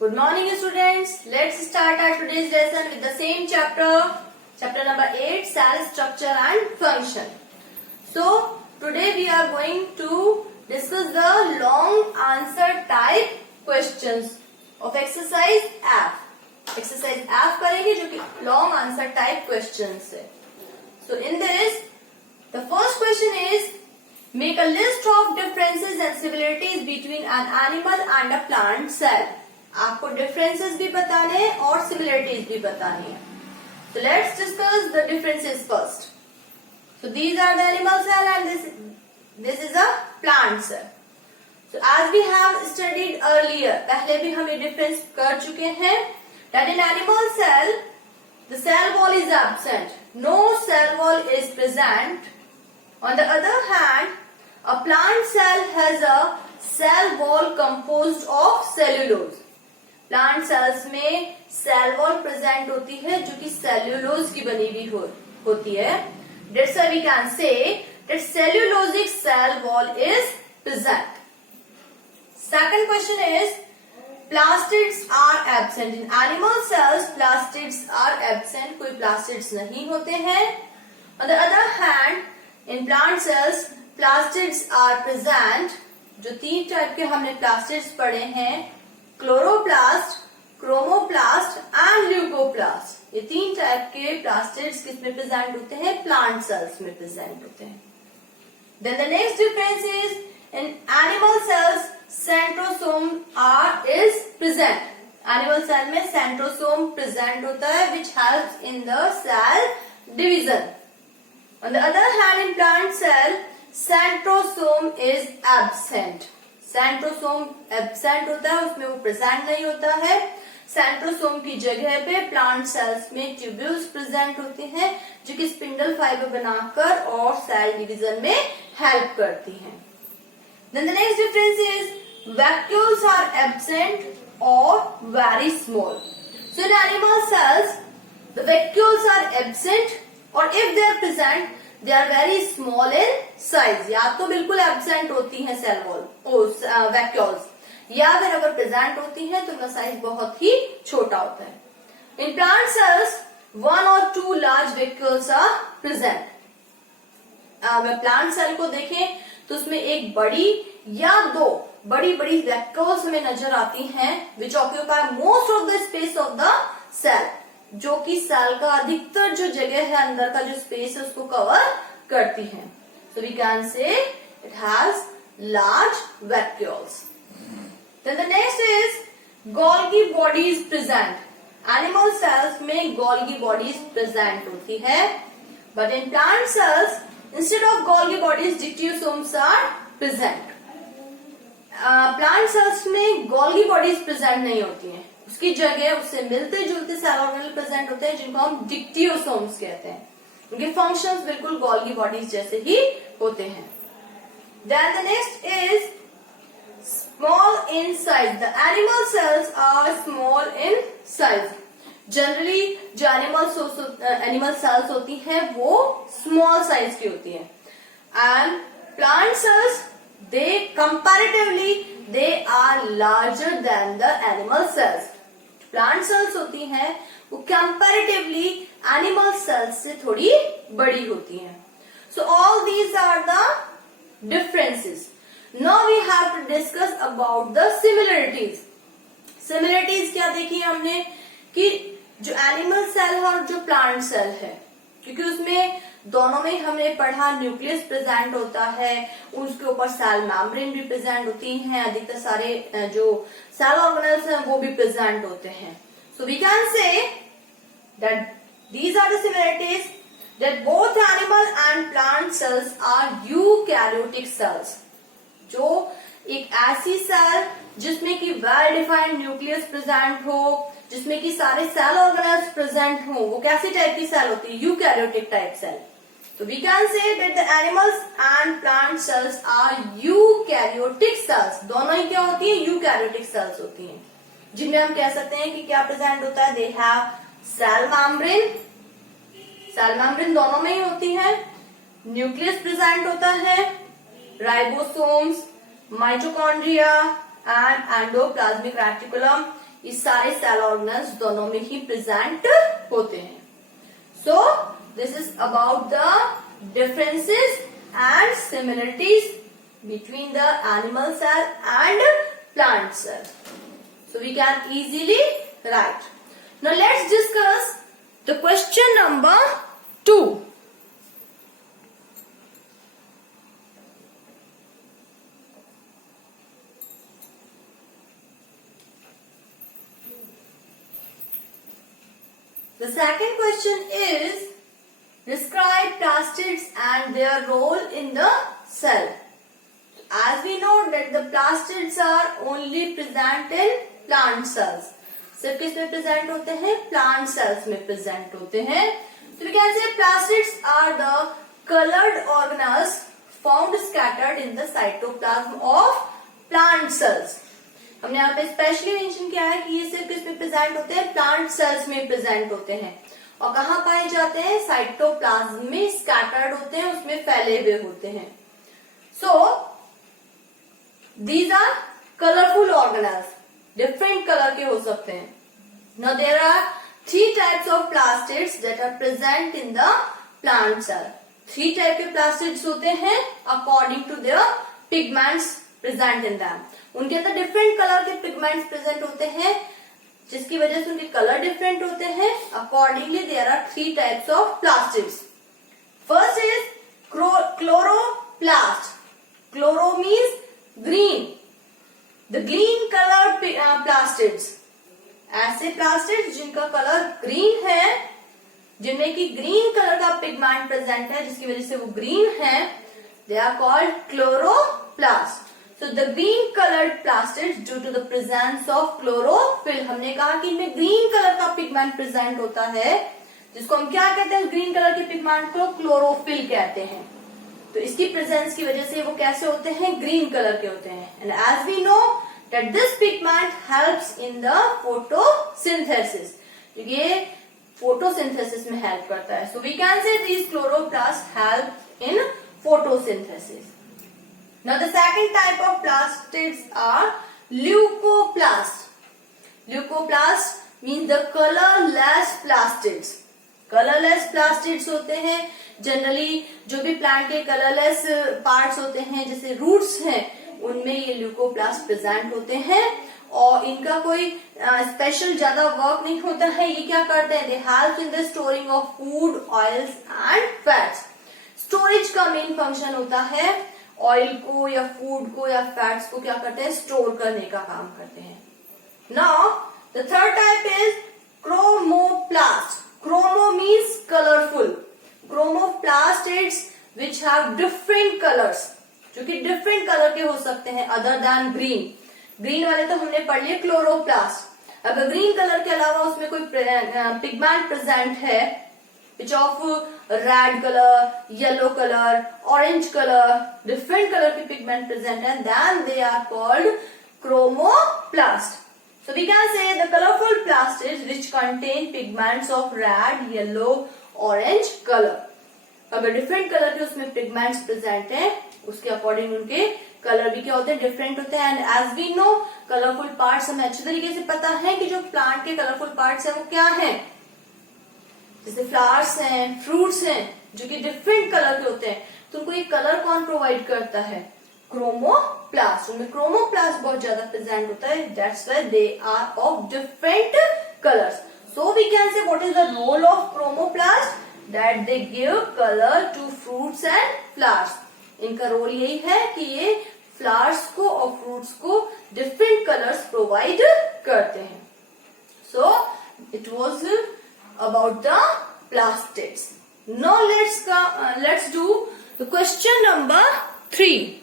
Good morning students. Let's start our today's lesson with the same chapter. Chapter number 8, cell structure and function. So today we are going to discuss the long answer type questions of exercise F. Exercise F करेंगे जो कि long answer type questions है. So in this, the first question is make a list of differences and similarities between an animal and a plant cell. आपको differences भी बताने हैं और similarities भी बतानी है. So let's discuss the differences first. So these are the animal cell and this is a plant cell. So as we have studied earlier, पहले भी हम ये difference कर चुके हैं that in animal cell the cell wall is absent. No cell wall is present. On the other hand, a plant cell has a cell wall composed of cellulose. Plant cells में cell wall present होती है जो कि cellulose की बनी हुई होती है. That's why we can say that cellulosic cell wall is present. Second question is plastids are absent. In animal cells plastids are absent. कोई plastids नहीं होते हैं. On the other hand, in plant cells plastids are present. जो तीन type के हमने plastids पढ़े हैं, क्लोरोप्लास्ट, क्रोमोप्लास्ट एंड ल्यूकोप्लास्ट. ये तीन टाइप के प्लास्टिड्स किसमें प्रेजेंट होते हैं? प्लांट सेल्स में प्रेजेंट होते हैं. Then the next difference is in animal cells centrosome is present. Animal cell में सेंट्रोसोम प्रेजेंट होता है which helps in the cell division. On the other hand in plant cell centrosome is absent. Centrosome absent होता है, उसमें वो present नहीं होता है. सेंट्रोसोम की जगह पे प्लांट सेल्स में ट्यूब्यूल्स प्रेजेंट होते हैं जो कि स्पिंडल फाइबर बनाकर और सेल डिवीजन में हेल्प करती हैं. Then the next difference is vacuoles are absent और very small. So in animal cells the vacuoles are absent और if they are present they are very small in size. या तो बिल्कुल absent होती है सेल वॉल वैक्यूल्स, या फिर अगर प्रेजेंट होती है तो उनका साइज बहुत ही छोटा होता है. In plant cells 1 or 2 large vacuoles are present. अगर प्लांट सेल को देखें तो उसमें एक बड़ी या दो बड़ी बड़ी वैक्यूल्स हमें नजर आती हैं which occupy most of the space of the cell, जो कि सेल का अधिकतर जो जगह है, अंदर का जो स्पेस है, उसको कवर करती है. So we can say it has large vacuoles. Then the next is Golgi bodies present. Animal cells में गोल्गी बॉडीज प्रेजेंट होती है, but in plant cells instead of Golgi bodies dictyosomes are present. Plant cells में Golgi bodies present नहीं होती हैं, उसकी जगह उससे मिलते जुलते सेल ऑर्गेनल प्रेजेंट होते हैं जिनको हम डिक्टियोसोम्स कहते हैं. उनके फंक्शंस बिल्कुल गोल्गी बॉडीज जैसे ही होते हैं. Then the next is small in size. The animal cells are small in size. Generally जो एनिमल सेल्स होती हैं वो स्मॉल साइज की होती हैं. And plant cells they comparatively they are larger than the animal cells. Plant cells होती हैं वो कंपैरेटिवली एनिमल सेल्स से थोड़ी बड़ी होती हैं. So all these are the differences. Now we have to discuss about the similarities. Similarities क्या देखी हमने कि जो एनिमल सेल है और जो प्लांट सेल है, क्योंकि उसमें दोनों में हमने पढ़ा न्यूक्लियस प्रेजेंट होता है, उसके ऊपर सेल मेम्ब्रेन भी प्रेजेंट होती हैं, अधिकतर सारे जो सेल ऑर्गेनल्स हैं वो भी प्रेजेंट होते हैं. So we can say that these are the similarities that both animal and plant cells are eukaryotic cells. जो एक ऐसी सेल जिसमें कि वेल डिफाइंड न्यूक्लियस प्रेजेंट हो, जिसमें कि सारे सेल ऑर्गेनल्स प्रेजेंट हो, वो कैसी टाइप की सेल होती है? Eukaryotic type cell. तो we can say that the animals and plant cells are eukaryotic cells. दोनों ही क्या होती है? यूकैरियोटिक सेल्स होती हैं, जिनमें हम कह सकते हैं कि क्या प्रेजेंट होता है? They have cell membrane. Cell membrane दोनों में ही होती है. न्यूक्लियस प्रेजेंट होता है, ribosomes, mitochondria and endoplasmic reticulum ये सारे सेल ऑर्गेनल्स दोनों में ही प्रेजेंट होते हैं. So this is about the differences and similarities between the animal cell and plant cell. So we can easily write. Now let's discuss the question number 2. The second question is, describe plastids and their role in the cell. As we know that the plastids are only present in plant cells. सिर्फ किसमें present होते हैं? Plant cells में present होते हैं. So we can say plastids are the colored organelles found scattered in the cytoplasm of plant cells. हमने यहाँ पे स्पेशली मेंशन किया है कि ये सिर्फ किसमें प्रेजेंट होते हैं? प्लांट सेल्स में प्रेजेंट होते हैं. और कहाँ पाए जाते हैं? साइटोप्लाज्म में स्कैटर्ड होते हैं, उसमें फैले हुए होते हैं. So these are colourful organelles, different colour के हो सकते हैं. Now there are 3 types of plastids that are present in the plant cell. 3 type के प्लास्टिड्स होते हैं according to their pigments present in them. उनके अंदर डिफरेंट कलर के पिगमेंट्स प्रेजेंट होते हैं, जिसकी वजह से उनके कलर डिफरेंट होते हैं. Accordingly there are 3 types of plastids. First is chloroplast. Chloro means green. The green colour plastids, ऐसे प्लास्टिड्स जिनका कलर ग्रीन है, जिनमें की ग्रीन कलर का पिगमेंट प्रेजेंट है, जिसकी वजह से वो ग्रीन है, they are called chloroplast. So the green colored plastids due to the presence of chlorophyll, हमने कहा कि इनमें ग्रीन कलर का पिगमेंट प्रेजेंट होता है, जिसको हम क्या कहते हैं? ग्रीन कलर के पिगमेंट को क्लोरोफिल कहते हैं. तो इसकी प्रेजेंस की वजह से वो कैसे होते हैं? ग्रीन कलर के होते हैं. And as we know that this pigment helps in the photosynthesis. ये फोटोसिंथेसिस में हेल्प करता है. So we can say these chloroplast help in photosynthesis. Now the second type of plastids are leucoplasts. Leucoplasts means the colorless plastids. Colorless plastids होते हैं generally जो भी plant के कलरलेस पार्ट्स होते हैं, जैसे रूट्स हैं, उनमें ये ल्यूकोप्लास्ट प्रेजेंट होते हैं. और इनका कोई स्पेशल ज्यादा वर्क नहीं होता है. ये क्या करते हैं? They help in the storing of food, oils and fats. Storage का मेन फंक्शन होता है. ऑयल को या फूड को या फैट्स को क्या करते हैं? स्टोर करने का काम करते हैं. Now the third type is chromoplast. Chromo means colourful. Chromoplastids which have different colours, जो कि डिफरेंट कलर के हो सकते हैं अदर देन ग्रीन. ग्रीन वाले तो हमने पढ़ लिए क्लोरोप्लास्ट. अगर ग्रीन कलर के अलावा उसमें कोई पिगमेंट प्रेजेंट है which of red color, yellow color, orange color, different color के pigment present and then they are called chromoplast. So we can say the colorful plastids which contain pigments of red, yellow, orange color. अगर different color के उसमें pigments present हैं, उसके according उनके colour भी क्या होते हैं? डिफरेंट होते हैं. And as we know colourful parts हमें अच्छे तरीके से पता है कि जो प्लांट के कलरफुल पार्ट्स हैं वो क्या हैं. जैसे फ्लावर्स हैं, फ्रूट्स हैं, जो कि डिफरेंट कलर के होते हैं. तो उनको ये कलर कौन प्रोवाइड करता है? क्रोमोप्लास्ट. उनमें क्रोमोप्लास्ट बहुत ज्यादा प्रेजेंट होता है. That's why they are of different colours. So we can say what is the role of chromoplast? That they give colour to fruits and flowers. इनका रोल यही है कि ये फ्लावर्स को और फ्रूट्स को डिफरेंट कलर्स प्रोवाइड करते हैं. So it was about the plastids. Now let's do the question number 3.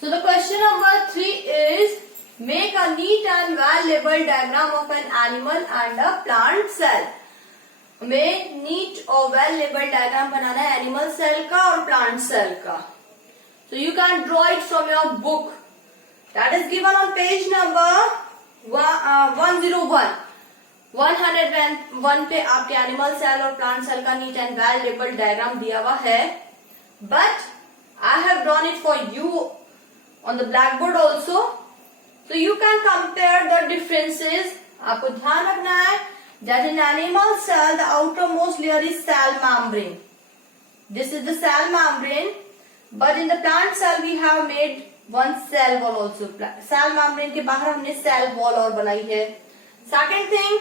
So the question number 3 is, make a neat and well labeled diagram of an animal and a plant cell. हमें NEET और well labelled diagram बनाना है animal cell का और plant cell का. So you can draw it from your book. That is given on page number 101. 101 पे आपके animal cell और plant cell का neat and well labelled diagram दिया हुआ है, but I have drawn it for you on the black board also, so you can compare the differences. आपको ध्यान रखना है that in animal cell the outermost layer is cell membrane. This is the cell membrane, but in the plant cell we have made one cell wall also. Cell membrane के बाहर हमने cell wall और बनाई है. Second thing,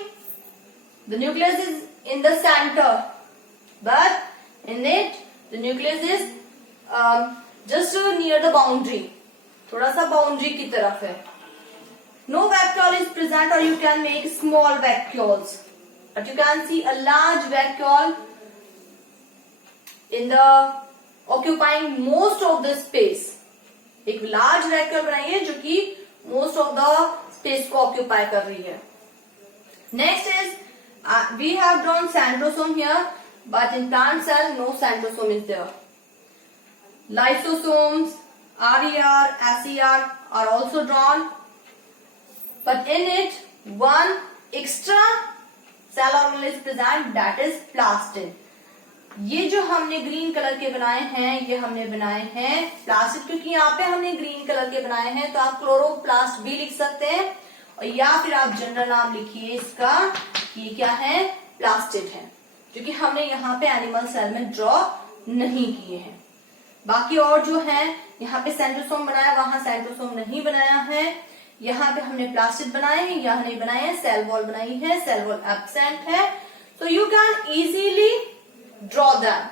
the nucleus is in the center, but in it the nucleus is just near the boundary. थोड़ा सा boundary की तरफ है. No vacuole is present, or you can make small vacuoles, but you can see a large vacuole in the occupying most of the space. एक large vacuole बनाई है जो कि most of the space को occupy कर रही है. Next is we have drawn centrosome here, but in plant cell no centrosome is there. Lysosomes, RER, SER are also drawn. But in it, one extra cell organelle is present, that is plastid. ये जो हमने green colour के बनाए हैं, ये हमने बनाए हैं प्लास्टिड, क्योंकि यहाँ पे हमने ग्रीन कलर के बनाए हैं, तो आप क्लोरोप्लास्ट भी लिख सकते हैं, और या फिर आप जनरल नाम लिखिए इसका, ये क्या है, प्लास्टिड है, क्योंकि हमने यहाँ पे एनिमल सेल में ड्रॉ नहीं किए हैं. बाकी और जो है यहाँ पे सेंट्रोसोम बनाया, वहां सेंट्रोसोम नहीं बनाया है. यहाँ पे हमने प्लास्टिड बनाए हैं, यहाँ नहीं बनाए हैं, सेल वॉल बनाई है, सेल वॉल एब्सेंट है, so you can easily draw them,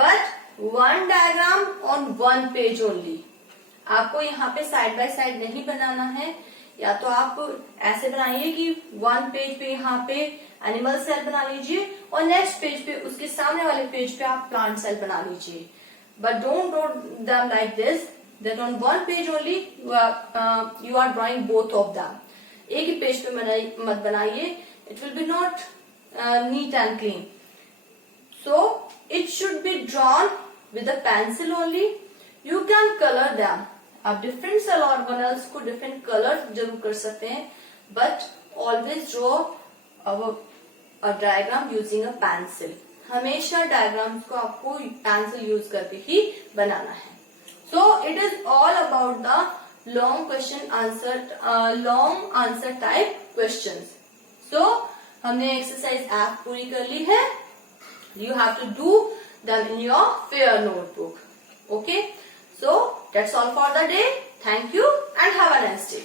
but one diagram on one page only. आपको यहाँ पे साइड बाय साइड नहीं बनाना है, या तो आप ऐसे बनाइए कि वन पेज पे यहाँ पे एनिमल सेल बना लीजिए और नेक्स्ट पेज पे, उसके सामने वाले पेज पे आप प्लांट सेल बना लीजिए, but don't draw them like this, that on one page only you are drawing both of them. एक ही पेज पे मत बनाइए, it will be not neat and clean. So it should be drawn with a pencil only. You can color them. आप different cell organelles को different color जरूर कर सकते हैं, but always draw a diagram using a pencil. हमेशा diagrams को आपको pencil use करके ही बनाना है. So it is all about the long answer type questions. So हमने exercise F पूरी कर ली है. You have to do them in your fair notebook. Okay. So that's all for the day. Thank you and have a nice day.